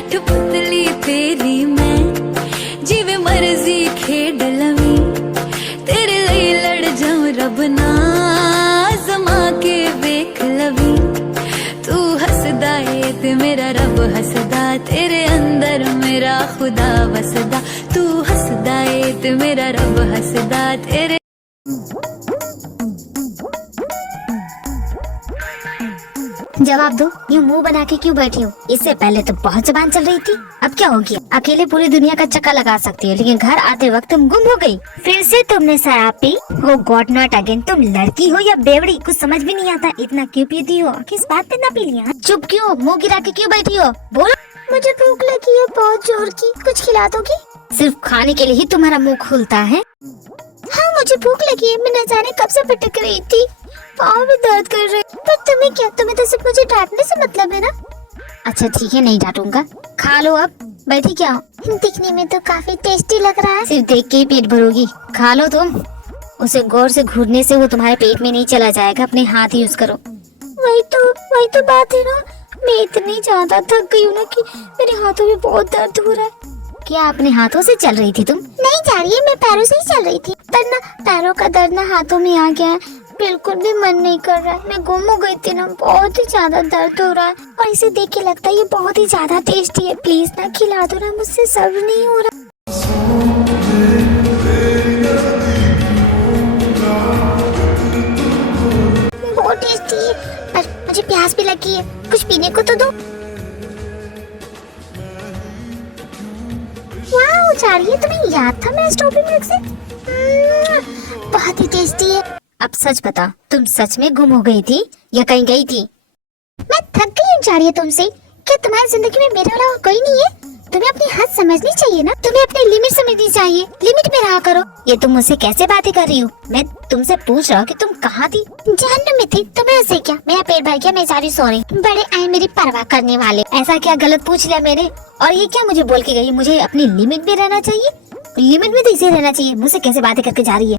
कठपुतली तेरी मैं जिवे मर्जी खेड लवी तेरे लिए लड़ जाऊं रब ना जमा के वेख लवी तू हसदा है ते मेरा रब हसदा तेरे अंदर मेरा खुदा वसदा तू हसदा है ते मेरा रब हसदा तेरे। जवाब दो, यूँ मुंह बना के क्यों बैठी हो? इससे पहले तो बहुत जुबान चल रही थी, अब क्या हो गया? अकेले पूरी दुनिया का चक्कर लगा सकती है, लेकिन घर आते वक्त तुम गुम हो गई। फिर से तुमने शराब पी? वो गॉड नॉट अगेन। तुम लड़की हो या बेवड़ी, कुछ समझ भी नहीं आता। इतना क्यों पीती हो? किस बात पे ना पी लिया? चुप क्यों, मुँह गिरा के क्यों बैठी हो? बोलो। मुझे भूख लगी है बहुत जोर की, कुछ खिला दोगी? सिर्फ खाने के लिए ही तुम्हारा मुँह खुलता है? हाँ मुझे भूख लगी है, मैं न जाने कब से भटक रही थी, पाँव भी दर्द कर रहे। पर तुम्हें क्या, तुम्हें तो सिर्फ मुझे डांटने से मतलब है ना? अच्छा ठीक है, नहीं डांटूंगा। खा लो अब, बैठी क्या हो? दिखने में तो काफी टेस्टी लग रहा है। सिर्फ देख के ही पेट भरोगी, खा लो तुम। उसे गौर से घूरने से वो तुम्हारे पेट में नहीं चला जाएगा, अपने हाथ यूज करो। वही तो बात है ना, मैं इतनी ज्यादा थक गई हूँ ना कि मेरे हाथों में बहुत दर्द हो रहा है। क्या अपने हाथों से चल रही थी तुम? नहीं जा रही है, मैं पैरों से ही चल रही थी, पर ना पैरों का दर्द ना हाथों में आ गया है, बिल्कुल भी मन नहीं कर रहा है। मैं गुम हो गई थी ना, बहुत ही ज्यादा दर्द हो रहा है और इसे देख के लगता है ये बहुत ही ज्यादा टेस्टी है। प्लीज ना खिला दो ना, मुझसे सब्र नहीं हो रहा। बहुत टेस्टी है, पर मुझे प्यास भी लगी है, कुछ पीने को तो दो। वाह जा रही है, तुम्हें याद था मेरा स्ट्रॉबेरी मिल्क से? बहुत ही टेस्टी है। अब सच बता, तुम सच में गुम हो गई थी या कहीं गई थी? मैं थक गई हूँ जा रही है तुमसे। क्या तुम्हारी जिंदगी में मेरे अलावा कोई नहीं है? तुम्हें अपनी हद समझनी चाहिए ना, तुम्हें अपनी लिमिट समझनी चाहिए, लिमिट में रहा करो। ये तुम मुझसे कैसे बातें कर रही हो? मैं तुमसे पूछ रहा हूँ कि तुम कहाँ थी? जहन्नुम में थी, तुम्हें उससे क्या? मेरा पेट भर गया, मैं सारी सो रही। बड़े आए मेरी परवाह करने वाले। ऐसा क्या गलत पूछ लिया मैंने? और ये क्या मुझे बोल के गई, मुझे अपनी लिमिट में रहना चाहिए? लिमिट में तो इसे रहना चाहिए, मुझसे कैसे बातें करके जा रही है?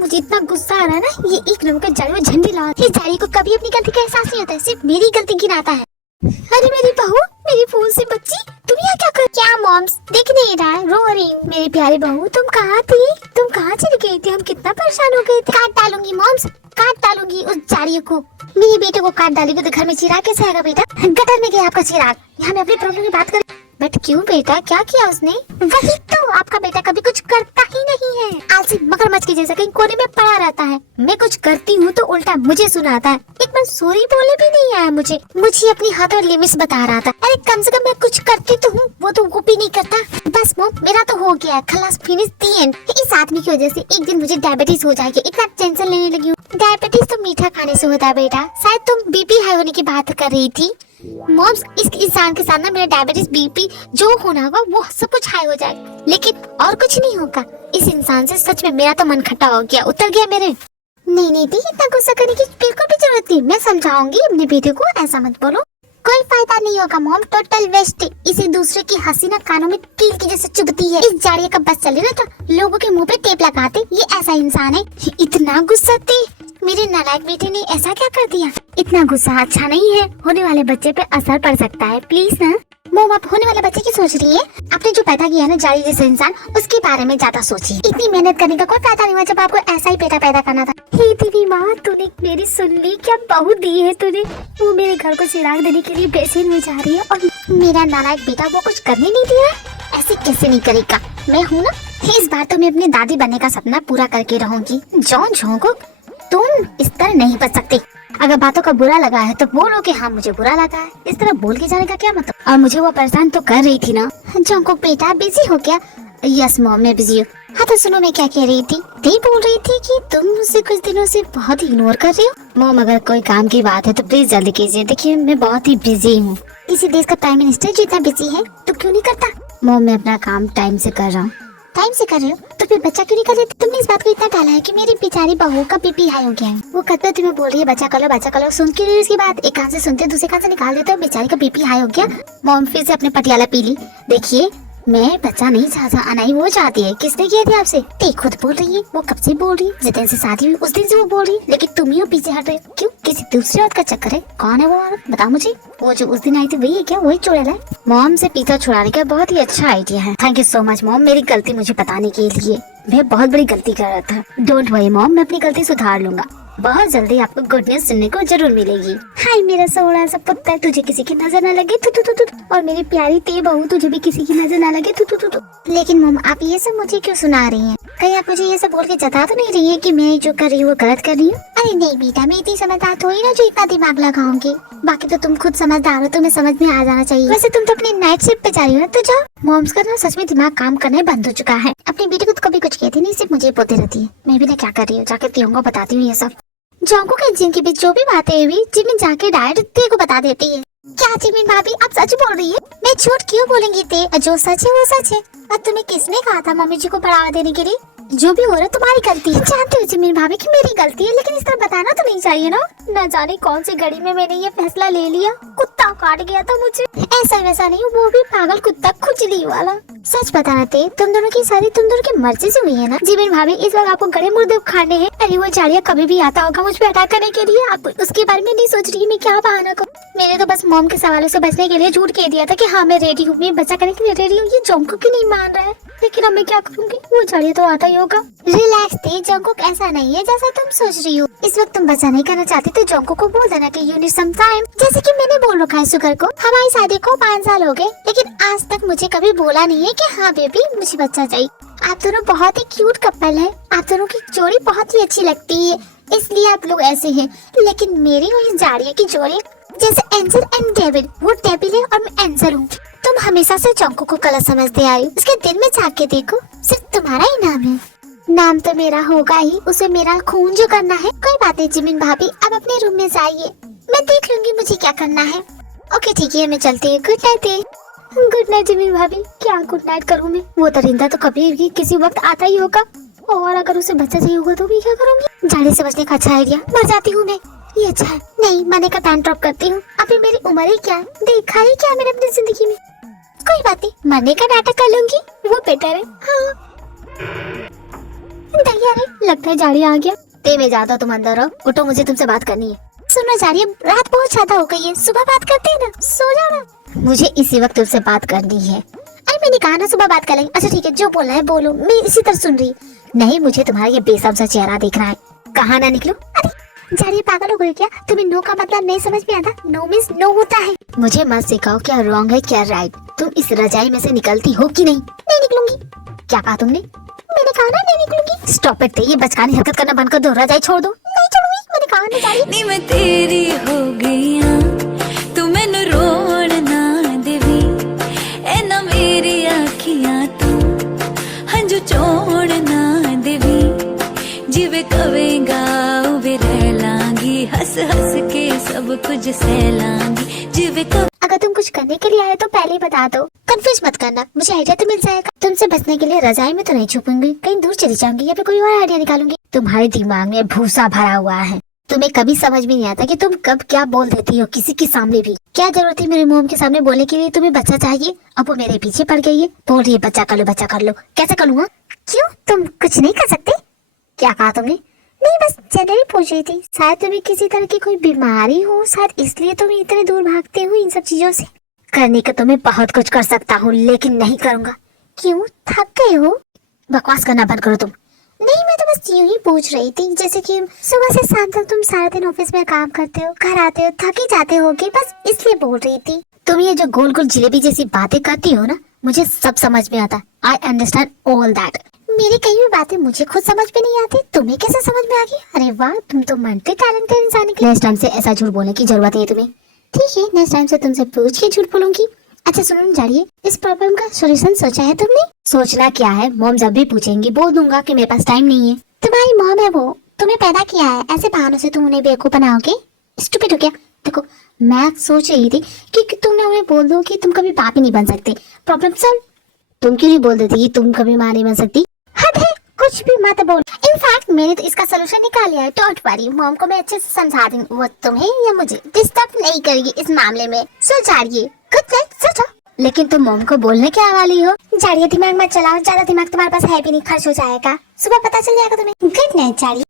मुझे इतना गुस्सा आ रहा है ना, ये एक नंबर का जाड़ू झंडी ला। इस जाड़ी को कभी अपनी गलती का एहसास नहीं होता है, सिर्फ मेरी गलती गिनाता है। अरे मेरी बहू, मेरी फूल से बच्ची, तुम यहाँ क्या कर? क्या मॉम्स दिख नहीं रहा है, रो रही हूँ। मेरी प्यारी बहू, तुम कहाँ थी? तुम कहाँ चली गई थी? हम कितना परेशान हो गए थे। काट डालूंगी मॉम्स, काट डालूंगी उस जाड़ियों को। मेरे बेटे को काट डालेगी तो घर में चिराग कैसे आएगा बेटा? गटर में गया आपका चिराग। यहाँ मैं अपनी प्रॉब्लम की बात कर। बट क्यों बेटा, क्या किया उसने? वही तो, आपका बेटा कभी कुछ करता ही नहीं है, आलसी मगरमच्छ के जैसा कहीं कोने में पड़ा रहता है। मैं कुछ करती हूँ तो उल्टा मुझे सुनाता है। एक बार सॉरी बोले भी नहीं आया मुझे अपनी हद और लिमिट्स बता रहा था। अरे कम से कम मैं कुछ करती तो हूँ, वो तो वो भी नहीं करता। बस मॉम, मेरा तो हो गया, खलास, फिनिश, दी एंड। इस आदमी की वजह से एक दिन मुझे डायबिटीज हो जाएगी, इतना टेंशन लेने लगी हूँ। डायबिटीज तो मीठा खाने से होता है बेटा, शायद तुम बीपी हाई होने की बात कर रही थी। मॉम्स, इस इंसान के साथ ना मेरा डायबिटीज, बीपी जो होना होगा वो सब कुछ हाई हो जाएगा, लेकिन और कुछ नहीं होगा। इस इंसान से सच में मेरा तो मन खट्टा हो गया, उतर गया मेरे। नहीं दी, इतना गुस्सा करने की बिल्कुल भी जरूरत नहीं। मैं समझाऊंगी अपने बेटे को, ऐसा मत बोलो। कोई फायदा नहीं होगा मॉम, टोटल वेस्ट। इसे दूसरे की हंसी ना कानों में कील की जैसे चुभती है। इस जाड़िया का बस चले ना तो लोगों के मुंह पे टेप लगाते, ये ऐसा इंसान है। इतना गुस्सा थे, मेरे नालायक बेटे ने ऐसा क्या कर दिया? इतना गुस्सा अच्छा नहीं है, होने वाले बच्चे पे असर पड़ सकता है। प्लीज ना मोम, आप होने वाले बच्चे की सोच रही है? आपने जो पैदा किया है ना जाड़ी जैसे इंसान, उसके बारे में ज्यादा सोचिए। इतनी मेहनत करने का कोई फायदा नहीं हुआ जब आपको ऐसा ही बेटा पैदा करना था। हे देवी माँ, तूने मेरी सुन ली, क्या बहू दी है तूने। वो मेरे घर को चिराग देने के लिए बेसिन में जा रही है और मेरा नालायक बेटा वो कुछ करने नहीं दे रहा। ऐसे कैसे नहीं करेगा, मैं हूँ ना। इस बार तो मैं अपनी दादी बनने का सपना पूरा करके रहूंगी। जॉन झोंको, तुम इस तरह नहीं बच सकते। अगर बातों का बुरा लगा है तो बोलो कि हाँ मुझे बुरा लगा है, इस तरह बोल के जाने का क्या मतलब? और मुझे वो परेशान तो कर रही थी ना। जोंको बेटा बिजी हो क्या? यस मॉम, मैं बिजी हूँ। हाँ तो सुनो, मैं क्या कह रही थी? दी बोल रही थी कि तुम मुझसे कुछ दिनों से बहुत इग्नोर कर रही हो। मॉम, अगर कोई काम की बात है तो प्लीज जल्दी कीजिए। देखिए मैं बहुत ही बिजी हूँ। किसी देश का प्राइम मिनिस्टर जितना बिजी है तो क्यों नहीं करता? मॉम, मैं अपना काम टाइम से कर रहा हूँ। टाइम से कर रहे हो तो फिर बच्चा क्यों नहीं कर लेते? तुमने इस बात को इतना टाला है कि मेरी बेचारी बहू का बीपी हाई हो गया है। वो कब तुम्हें बोल रही है बच्चा कर लो, बच्चा कर लो। सुन क्यों रही उसकी बात? एक कान से सुनते दूसरे कान से निकाल देते हो। बेचारी का बीपी हाई हो गया। मॉम फिर से अपने पटियाला पी ली। देखिए मैं बच्चा नहीं चाहता, अनाई वो चाहती है। किसने किया था आपसे? ते खुद बोल रही है, वो कब से बोल रही है, जिस दिन से शादी हुई उस दिन से वो बोल रही है, लेकिन तुम ही हो पीछे हट रहे हो। क्यों? किसी दूसरी औरत का चक्कर है? कौन है वो औरत, बताओ मुझे। वो जो उस दिन आई थी वही है क्या? वही चुड़ैल है? मॉम से पीछा छुड़ाने का बहुत ही अच्छा आइडिया है। Thank you so much mom, मेरी गलती मुझे बताने के लिए। मैं बहुत बड़ी गलती कर रहा था। डोंट वरी मॉम, मैं अपनी गलती सुधार लूंगा। बहुत जल्दी आपको गुड न्यूज सुनने को जरूर मिलेगी। हाय मेरा सोना सा पुत्र, तुझे किसी की नजर न लगे तू तू तू, और मेरी प्यारी ते बहू, तुझे भी किसी की नजर न लगे तू तू तू। लेकिन मम, आप ये सब मुझे क्यों सुना रही हैं? कहीं आप मुझे ये सब बोल के जता तो नहीं रही है कि मैं जो कर रही हूँ वो गलत कर रही हूँ? अरे नहीं बेटा, मैं इतनी समझदार थोड़ी ना जो इतना दिमाग लगाऊंगी। बाकी तो तुम खुद समझदार हो, तुम्हें समझ में आ जाना चाहिए। वैसे तुम तो अपनी नाइट शिफ्ट पे जा रही हो, तो जाओ। मॉम्स का ना सच में दिमाग काम करना बंद हो चुका है। अपनी बेटी को तो कभी कुछ कहती नहीं, सिर्फ मुझे बोलती रहती है। मैं भी ना क्या कर रही हूँ, जाकर तियों को बताती हूँ ये सब। जोंको के जिन के बीच जो भी बातें हुई जिमिन जाके डायरेक्ट ते को बता देती है। क्या जिमिन भाभी आप सच बोल रही है? मैं झूठ क्यों बोलेंगी ते? जो सच है वो सच है। और तुम्हें किसने कहा था मम्मी जी को बढ़ावा देने के लिए? जो भी हो रहा है तुम्हारी गलती है। जानते हो जिमिन भाभी कि मेरी गलती है, लेकिन इस तरह बताना तो नहीं चाहिए ना। न जाने कौन सी घड़ी में मैंने ये फैसला ले लिया। कुत्ता काट गया था मुझे। ऐसा वैसा नहीं, वो भी पागल कुत्ता, खुजली वाला। सच बताना ते, तुम दोनों की शादी तुम दोनों की मर्जी से हुई है ना? जिमिन भाभी इस वक्त आपको गड़े मुर्दे उखाड़ने हैं। अरे वो जाड़िया कभी भी आता होगा मुझ पे अटैक करने के लिए, आप उसके बारे में नहीं सोच रही। मैं क्या बहाना करूं? मैंने तो बस मॉम के सवालों से बचने के लिए झूठ कह दिया था कि हाँ मैं रेडी हूँ, मैं बच्चा करने के लिए रेडी हूँ। ये जोंको क्यों नहीं मान रहा है? लेकिन अब मैं क्या करूँगी? वो जाड़िया तो आता ही होगा। रिलैक्स थे, जोंको ऐसा नहीं है जैसा तुम सोच रही हो। इस वक्त तुम बच्चा नहीं करना चाहती तो जोंको को बोल देना कि यू नीड सम टाइम। जैसे कि मैंने बोल रखा है सुगर को। हमारी शादी को 5 साल हो गए, लेकिन आज तक मुझे कभी बोला नहीं है कि हाँ बेबी मुझे बच्चा चाहिए। आप दोनों बहुत ही क्यूट कपल है, आप दोनों की जोड़ी बहुत ही अच्छी लगती है, इसलिए आप लोग ऐसे हैं। लेकिन मेरी हुई जाड़िया की जोड़ी जैसे एंजल एंड डेविड, वो डेविल है और मैं एंजल हूँ। तुम हमेशा से जोंको को गलत समझते आई। उसके दिल में झांक के देखो, सिर्फ तुम्हारा ही नाम है। नाम तो मेरा होगा ही, उसे मेरा खून जो करना है। कोई बात नहीं जिमिन भाभी, अब अपने रूम में जाइए, मैं देख लूंगी मुझे क्या करना है। ओके ठीक है, मैं चलती हूँ। Good night. Good night Jimin भाभी। क्या गुड नाइट करूँ मैं? वो दरिंदा तो कभी भी किसी वक्त आता ही होगा, और अगर उसे बच्चा चाहिए होगा तो भी क्या करूँगी? जाने से बचने का अच्छा आइडिया, मर जाती हूँ मैं, ये अच्छा है। नहीं, मरने का पैन ड्रॉप करती हूँ। अभी मेरी उम्र ही क्या है, देखा ही क्या मैंने अपनी जिंदगी में। कोई बात नहीं, मरने का नाटक कर लूंगी, वो बेटर है। हाँ दरिया रे, लगता है जाड़िया आ गया। ते में जाता तुम अंदर रहो, उठो, मुझे तुमसे बात करनी है। सुनो जाड़िया, रात बहुत ज्यादा हो गई है, सुबह बात करते हैं ना, सो जाना। मुझे इसी वक्त तुमसे बात करनी है। अरे मैंने कहा ना सुबह बात कर लेंगे। अच्छा ठीक है, जो बोलना है बोलो, मैं इसी तरह सुन रही। नहीं, मुझे तुम्हारा ये बेसम सा चेहरा देखना है। कहाँ ना निकलो। अरे जाड़िया पागल हो गई क्या? तुम्हें नो का मतलब नहीं समझ में आता? नो मीन्स नो होता है। मुझे मत सिखाओ क्या रॉन्ग है क्या राइट। तुम इस रजाई में से निकलती हो कि नहीं? नहीं निकलूंगी। क्या कहा तुमने? मैंने कहा ना नहीं निकलूंगी। स्टॉप इट, ये बचकानी हरकत करना बंद कर दो, रजाई छोड़ दो। नहीं छोड़ूंगी, मैंने कहा ना जाड़िया। नी मैं तेरी हो गई हां, तू मैनू रोण ना देवी, ए ना मेरी आखियां तू हंजू चोण ना देवी। जिवे कवेगा उवे रह लांगी, हंस हंस के सब कुछ सह लांगी। जिवे अगर तुम कुछ करने के लिए आए तो पहले ही बता दो, कंफ्यूज मत करना, मुझे आइडिया तो मिल जाएगा। तुमसे बचने के लिए रजाई में तो नहीं छुपूंगी, कहीं दूर चली जाऊंगी या फिर कोई और आइडिया निकालूंगी। तुम्हारे दिमाग में भूसा भरा हुआ है, तुम्हें कभी समझ में नहीं आता कि तुम कब क्या बोल देती हो किसी के सामने भी। क्या जरूरत है मेरे मोम के सामने बोलने के लिए तुम्हें बच्चा चाहिए? अब वो मेरे पीछे पड़ गई है, बोल रही है बच्चा कर लो बच्चा कर लो। कैसे कर लूँगा? क्यों, तुम कुछ नहीं कर सकते? क्या कहा तुमने? नहीं, बस जनरली पूछ रही थी, शायद तुम्हें किसी तरह की कोई बीमारी हो, शायद इसलिए तुम इतने दूर भागते हो इन सब चीजों से। करने का तो मैं बहुत कुछ कर सकता हूँ, लेकिन नहीं करूँगा। क्यों, थक गए हो? बकवास करना बंद करो तुम। नहीं, मैं तो बस यूं ही पूछ रही थी, जैसे कि सुबह से शाम तक तुम सारा दिन ऑफिस में काम करते हो, घर आते हो, थक ही जाते होगे, बस इसलिए बोल रही थी। तुम ये जो गोल गोल जिलेबी जैसी बातें करती हो ना, मुझे सब समझ में आता। I understand all that. मेरी कई भी बातें मुझे खुद समझ में नहीं आती, तुम्हें कैसे समझ में आ गई? अरे वाह, तुम तो मल्टी टैलेंटेड इंसान निकले। नेक्स्ट टाइम से ऐसा झूठ बोलने की जरूरत है तुम्हें। ठीक है, नेक्स्ट टाइम से तुमसे पूछ के झूठ बोलूंगी। अच्छा सुनो जाड़िए, इस प्रॉब्लम का सॉल्यूशन सोचा है तुमने? सोचना क्या है, मॉम जब भी पूछेंगी बोल दूंगा कि मेरे पास टाइम नहीं है। तुम्हारी मॉम है वो, तुम्हें पैदा किया है, ऐसे बहानों से तुम उन्हें बेवकूफ बनाओगे? स्टूपिड हो क्या? देखो मैं सोच रही थी कि तुमने उन्हें बोल दो कि तुम कभी बाप ही नहीं बन सकते, प्रॉब्लम सॉल्व। तुम क्यों नहीं बोल देती तुम कभी माँ नहीं बन सकती? हद है, कुछ भी मत बोल। इनफैक्ट मैंने तो इसका सोल्यूशन निकाल लिया है, डोंट वरी। मॉम को मैं अच्छे से समझा दूंगी, वो तुम्हें या मुझे डिस्टर्ब नहीं करेगी इस मामले में। सो जाड़िए, गुड नाइट, सो जाओ। लेकिन तुम मॉम को बोलने क्या वाली हो? जाड़िया दिमाग मत चलाओ, ज्यादा दिमाग तुम्हारे पास है भी नहीं, खर्च हो जाएगा, सुबह पता चल जाएगा तुम्हें। गुड नाइट जाड़िया।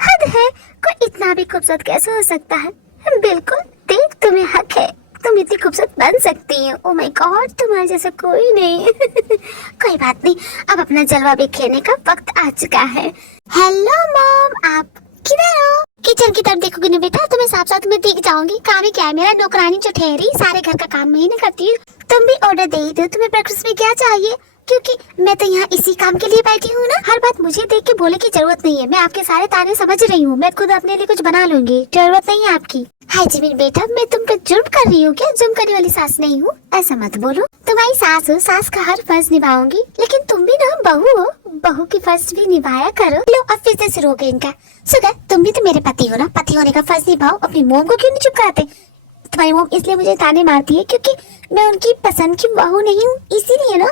हद है, कोई इतना भी खूबसूरत कैसे हो सकता है? बिल्कुल, देख तुम्हें हक है, तुम इतनी खूबसूरत बन सकती हो। ओह माय गॉड, तुम्हारे जैसा कोई नहीं। कोई बात नहीं, अब अपना जलवा बिखेरने का वक्त आ चुका है। हेलो मॉम, आप किधर हो? किचन की तरफ देखोगे ना बेटा, तुम्हें साफ साफ में दिख जाऊंगी। काम ही क्या है मेरा, नौकरानी जो ठहरी, सारे घर का काम मैं ही नहीं करती हूँ। तुम भी ऑर्डर दे ही दो, तुम्हें ब्रेकफास्ट में क्या चाहिए? क्योंकि मैं तो यहाँ इसी काम के लिए बैठी हूँ ना। हर बात मुझे देख के बोले की जरूरत नहीं है, मैं आपके सारे ताने समझ रही हूँ, मैं खुद अपने लिए कुछ बना लूंगी, जरूरत नहीं है आपकी। हाय जिमिन बेटा, मैं तुम पे जुर्म कर रही हूँ क्या? जुर्म करने वाली सास नहीं हूँ, ऐसा मत बोलो। तुम्हारी सास हो, सास का हर फर्ज निभाऊंगी, लेकिन तुम भी ना बहू हो, बहू की फर्ज भी निभाया करो। लो अब फिर से शुरू हो गई इनका। सुगर, तुम भी तो मेरे पति हो ना, पति होने का फर्ज निभाओ। अपनी मोम को क्यों नहीं चुप कराते? तुम्हारी मोम इसलिए मुझे ताने मारती है क्योंकि मैं उनकी पसंद की बहू नहीं हूँ, इसीलिए ना।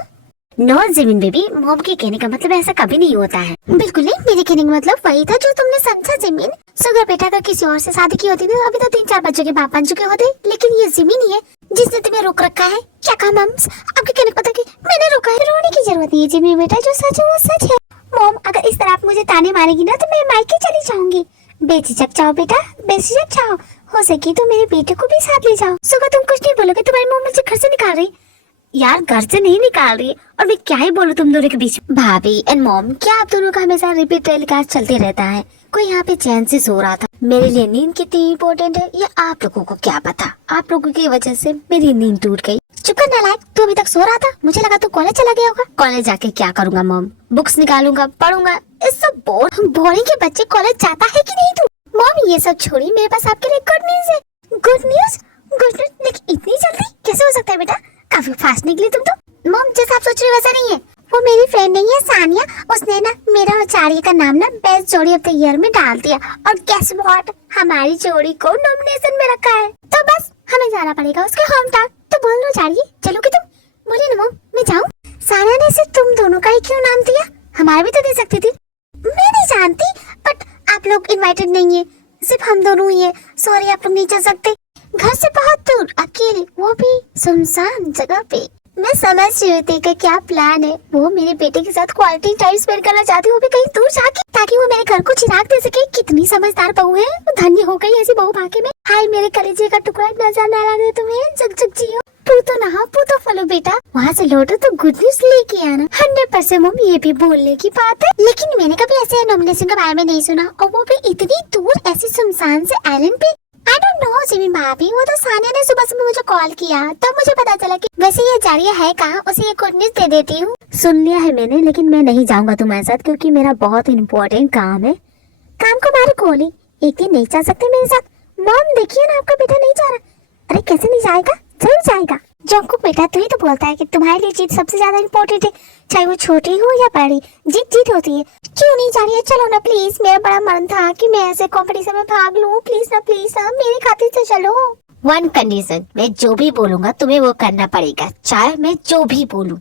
नो जिमिन बेबी, मॉम के कहने का मतलब ऐसा कभी नहीं होता है। बिल्कुल नहीं, मेरे कहने का मतलब वही था जो तुमने समझा जिमिन। सुगर बेटा, अगर किसी और से शादी की होती ना, अभी तो 3-4 बच्चों के बाप बन चुके होते, लेकिन ये जिमिन ही है जिसने तुम्हें रोक रखा है। क्या कहा मम्स? आपके कहने का मतलब कि मैंने रोका है? रोने की जरूरत नहीं है जिमिन बेटा, जो सच है वो सच है। मॉम, अगर इस तरह आप मुझे ताने मारेगी ना तो मैं मायके चली जाऊंगी। बेझिझक जाओ बेटा, बेझिझक जाओ, हो सके तो मेरे बेटे को भी साथ ले जाओ। सुगर, तुम कुछ नहीं बोलोगे? तुम्हारी मॉम मुझे घर से निकाल रही। यार घर से नहीं निकाल रही, और मैं क्या ही बोलूं तुम दोनों के बीच। भाभी एंड मॉम, क्या आप दोनों का हमेशा रिपीट टेलीकास्ट चलते रहता है? कोई यहाँ पे चैन से सो रहा था। मेरे लिए नींद कितनी इम्पोर्टेंट है ये आप लोगों को क्या पता? आप लोगों की वजह से मेरी नींद टूट गई। चुप कर नालायक, तू अभी तक सो रहा था, मुझे लगा तू कॉलेज चला गया होगा। कॉलेज जाके क्या करूंगा मॉम? बुक्स निकालूंगा, पढ़ूंगा। इस सब बोरिंग के बच्चे कॉलेज जाता है कि नहीं तू? मॉम ये सब छोड़ी, मेरे पास आपके लिए गुड न्यूज है। Good news? लेकिन इतनी जल्दी कैसे हो सकता है बेटा? काफी फास्ट निकली तुम तो। मॉम, जैसा आप सोच रहे हो वैसा नहीं है। वो मेरी फ्रेंड नहीं है सानिया, उसने ना मेरा और चार्ली का नाम ना बेस्ट जोड़ी ऑफ द ईयर में डाल दिया, और गेस व्हाट, हमारी जोड़ी को नॉमिनेशन में रखा है। तो बस हमें जाना पड़ेगा उसके होम टाउन। तो बोल रहा चार्ली, चलोगे तुम? बोलिए ना मॉम, मैं जाऊँ? सानिया ने सिर्फ तुम दोनों का ही क्यों नाम दिया? हमारा भी तो दे सकती थी। मैं नहीं जानती, बट आप लोग इन्वाइटेड नहीं है, सिर्फ हम दोनों ही है। सॉरी, आप लोग नहीं जा सकते। घर से बहुत दूर, अकेले, वो भी सुनसान जगह पे। मैं समझ रही थी कि क्या प्लान है। वो मेरे बेटे के साथ क्वालिटी टाइम स्पेंड करना चाहती, वो भी कहीं दूर जाके, ताकि वो मेरे घर को चिराग दे सके। कितनी समझदार बहू है, धन्य हो गई ऐसी बहू पाके में। हाय मेरे कलेजे का टुकड़ा, नजर ना लगे तुम्हें। जग जग जियो, तू तो नहा, पू तो फलो बेटा। वहाँ से लौटो तो गुड न्यूज लेके आना। 100% मम्मी, ये भी बोलने की बात है, लेकिन मैंने कभी ऐसे नॉमिनेशन के बारे में नहीं सुना, और वो भी इतनी दूर, ऐसी सुनसान से आइलैंड पे। I don't know जिमिन भाभी, वो तो सानिया ने सुबह सुबह मुझे कॉल किया, तब मुझे पता चला कि वैसे ये जारिया है कहाँ, उसे ये गुड न्यूज दे देती हूँ। सुन लिया है मैंने, लेकिन मैं नहीं जाऊंगा तुम्हारे साथ, क्योंकि मेरा बहुत इम्पोर्टेंट काम है। काम को मारे गोली, एक दिन नहीं जा सकते मेरे साथ? मॉम देखिए ना, आपका बेटा नहीं जा रहा। अरे कैसे नहीं जाएगा, जरूर जाएगा। जोंकुक बेटा, तू ही तो बोलता है कि तुम्हारे लिए जीत सबसे ज्यादा इम्पोर्टेंट है, चाहे वो छोटी हो या बड़ी, जीत जीत होती है। क्यों नहीं जा रही है? चलो ना प्लीज, मेरा बड़ा मन था कि मैं ऐसे कंपटीशन में भाग लूं। प्लीज ना मेरे खातिर से चलो। वन कंडीशन, मैं जो भी बोलूंगा तुम्हें वो करना पड़ेगा, चाहे मैं जो भी बोलूं।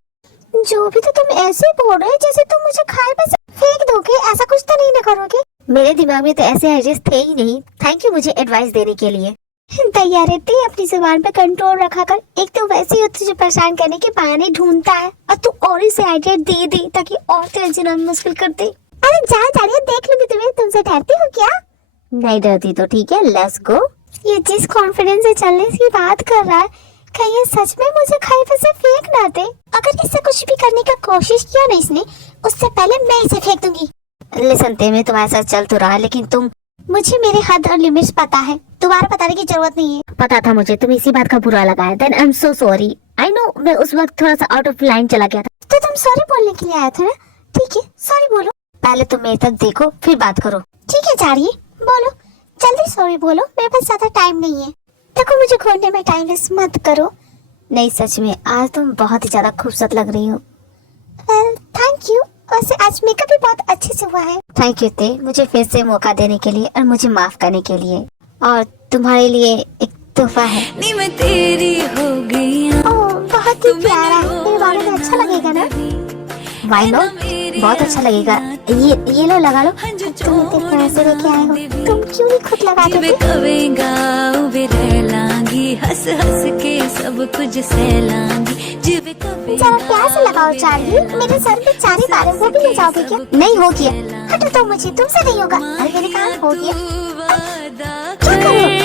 जो भी तो तुम ऐसे बोल रहे हो जैसे तुम मुझे खाए पे फेंक दोगे, ऐसा कुछ तो नहीं ना करोगे? मेरे दिमाग में तो ऐसे आइडियाज थे ही नहीं। थैंक यू मुझे एडवाइस देने के लिए। तैयार रहती, अपनी जुबान पे कंट्रोल रखा कर। एक तो वैसे ही तुझे परेशान करने के बहाने ढूंढता है, और तू और इसे आइडिया दे दे ताकि और तेरा जीना मुश्किल कर दे। अरे जा जानिए, देख लूंगी तुम्हें, तुमसे डरती हो क्या? नहीं डरती तो ठीक है, लेट्स गो। ये जिस कॉन्फिडेंस से चलने की बात कर रहा है, कहीं ये सच में मुझे खाई पे से फेंक ना दे। अगर इससे कुछ भी करने का कोशिश किया ना इसने, उससे पहले मैं इसे फेंक दूंगी। लिसन, मैं तुम्हारे साथ चल तो रहा, लेकिन तुम, मुझे मेरे हद और लिमिट्स पता है, दोबारा बताने की जरूरत नहीं है। पता था मुझे, तुम इसी बात का बुरा लगा है। Then I am so sorry. I know, मैं उस वक्त थोड़ा सा आउट ऑफ लाइन चला गया था। तो तुम सॉरी बोलने के लिए आया था ना? ठीक है, सॉरी बोलो। पहले तुम मेरे तक देखो, फिर बात करो। ठीक है जारिए, बोलो, जल्दी सॉरी बोलो, मेरे पास ज्यादा टाइम नहीं है। देखो मुझे खोने में टाइम वेस्ट मत करो। नहीं सच में, आज तुम बहुत ही ज्यादा खूबसूरत लग रही हो। Thank you. वैसे आज मेकअप भी बहुत अच्छे से हुआ है। थैंक यू ते, मुझे फिर से मौका देने के लिए और मुझे माफ करने के लिए। और तुम्हारे लिए एक तोहफा है। नी मैं तेरी हो गई हूं। ओह बहुत ही प्यारा है, मेरे बालों में अच्छा लगेगा ना? वाई नॉट, बहुत अच्छा लगेगा। ये लो, लगा लो। तुम इतने प्यार से लेके आए हो, तुम क्यों नहीं खुद लगा जिवे देते? कवेंगा उवे रह लांगी, हंस हंस के सब कुछ सह लांगी, जिवे कवेंगा जरा प्यार से लगाओ चार्ली, मेरे सर पे 4 ही बार है, वो भी ले जाओगे क्या? नहीं हो गया, हटो तो, मुझे तुमसे नहीं होगा। अरे मेरे काम हो गया, क्या कर रहे हो?